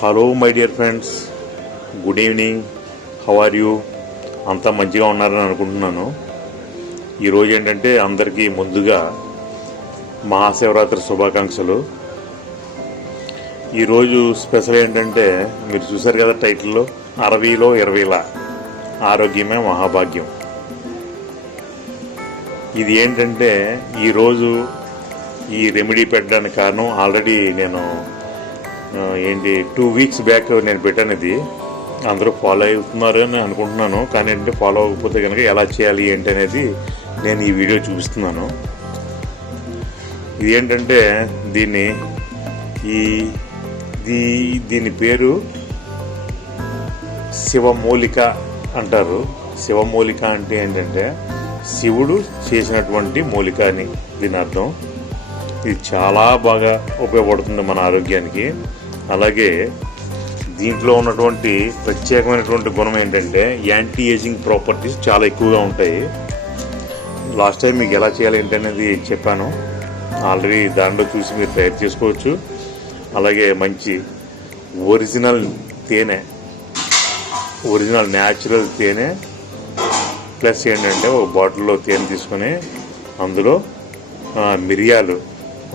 Hello my dear friends, good evening. How are you? అంతా మంచిగా ఉన్నారని అనుకుంటున్నాను. ఈరోజు ఏంటంటే అందరికీ ముందుగా మహాశివరాత్రి శుభాకాంక్షలు. ఈరోజు స్పెషల్ ఏంటంటే మీరు చూసారు కదా టైటిల్లో, 60లో 20ల ఆరోగ్యమే మహాభాగ్యం. ఇది ఏంటంటే ఈరోజు ఈ రెమెడీ పెట్టడానికి కారణం, ఆల్రెడీ నేను 2 వీక్స్ బ్యాక్ నేను పెట్టాను. ఇది అందరూ ఫాలో అవుతున్నారు అని అనుకుంటున్నాను. కానీ అంటే ఫాలో అవ్వకపోతే కనుక ఎలా చేయాలి ఏంటి అనేది నేను ఈ వీడియో చూపిస్తున్నాను. ఇది ఏంటంటే దీని పేరు శివమూలిక అంటారు. శివమూలిక అంటే ఏంటంటే శివుడు చేసినటువంటి మూలిక అని దీని అర్థం. ఇది చాలా బాగా ఉపయోగపడుతుంది మన ఆరోగ్యానికి. అలాగే దీంట్లో ఉన్నటువంటి ప్రత్యేకమైనటువంటి గుణం ఏంటంటే యాంటీ ఏజింగ్ ప్రాపర్టీస్ చాలా ఎక్కువగా ఉంటాయి. లాస్ట్ టైం మీకు ఎలా చేయాలి ఏంటనేది చెప్పాను. ఆల్రెడీ దాంట్లో చూసి మీరు తయారు చేసుకోవచ్చు. అలాగే మంచి ఒరిజినల్ తేనె, ఒరిజినల్ న్యాచురల్ తేనె ప్లస్ ఏంటంటే ఒక బాటిల్లో తేనె తీసుకొని అందులో మిరియాలు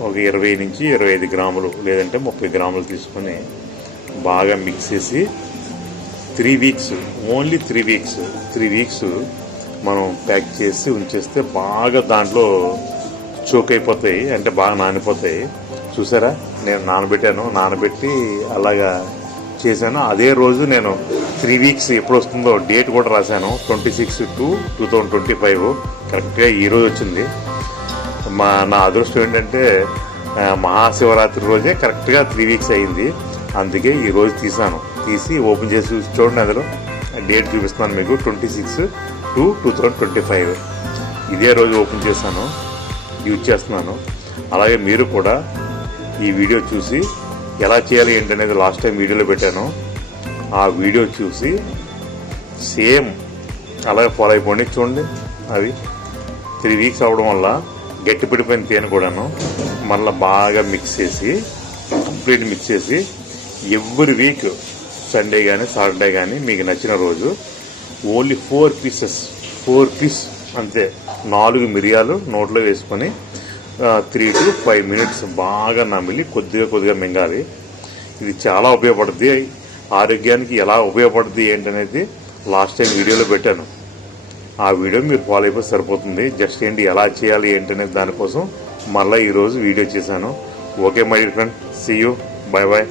ఒక 20 నుంచి 25 గ్రాములు లేదంటే 30 గ్రాములు తీసుకొని బాగా మిక్స్ చేసి 3 వీక్స్, ఓన్లీ 3 వీక్స్ మనం ప్యాక్ చేసి ఉంచేస్తే బాగా దాంట్లో చోక్ అయిపోతాయి, అంటే బాగా నానిపోతాయి. చూసారా, నేను నానబెట్టి అలాగా చేశాను. అదే రోజు నేను 3 వీక్స్ ఎప్పుడు వస్తుందో డేట్ కూడా రాశాను. 26/2/2025 కరెక్ట్గా ఈరోజు వచ్చింది. నా అదృష్టం ఏంటంటే మహాశివరాత్రి రోజే కరెక్ట్గా 3 వీక్స్ అయింది. అందుకే ఈరోజు తీసి ఓపెన్ చేసి చూడండి. అందులో డేట్ చూపిస్తున్నాను మీకు, 26/2/2025. ఇదే రోజు ఓపెన్ చేశాను, యూజ్ చేస్తున్నాను. అలాగే మీరు కూడా ఈ వీడియో చూసి ఎలా చేయాలి ఏంటనేది లాస్ట్ టైం వీడియోలో పెట్టాను. ఆ వీడియో చూసి సేమ్ అలాగే ఫాలో అయిపోండి. చూడండి, అవి 3 వీక్స్ అవడం వల్ల గట్టి పడిపోయిన తేనె కూడాను మళ్ళీ బాగా కంప్లీట్ మిక్స్ చేసి ఎవ్రీ వీక్ సండే కానీ సాటర్డే కానీ మీకు నచ్చిన రోజు ఓన్లీ 4 పీస్ అంతే, 4 మిరియాలు నోట్లో వేసుకొని 3 to 5 minutes బాగా నమిలి కొద్దిగా మింగాలి. ఇది చాలా ఉపయోగపడుతుంది. ఆరోగ్యానికి ఎలా ఉపయోగపడుతుంది ఏంటనేది లాస్ట్ టైం వీడియోలో పెట్టాను. ఆ వీడియో మీరు ఫాలో అయిపోతే సరిపోతుంది. జస్ట్ ఎలా చేయాలి ఏంటనేది దానికోసం మళ్ళీ ఈరోజు వీడియో చేశాను. Okay my dear friend, see you, bye bye.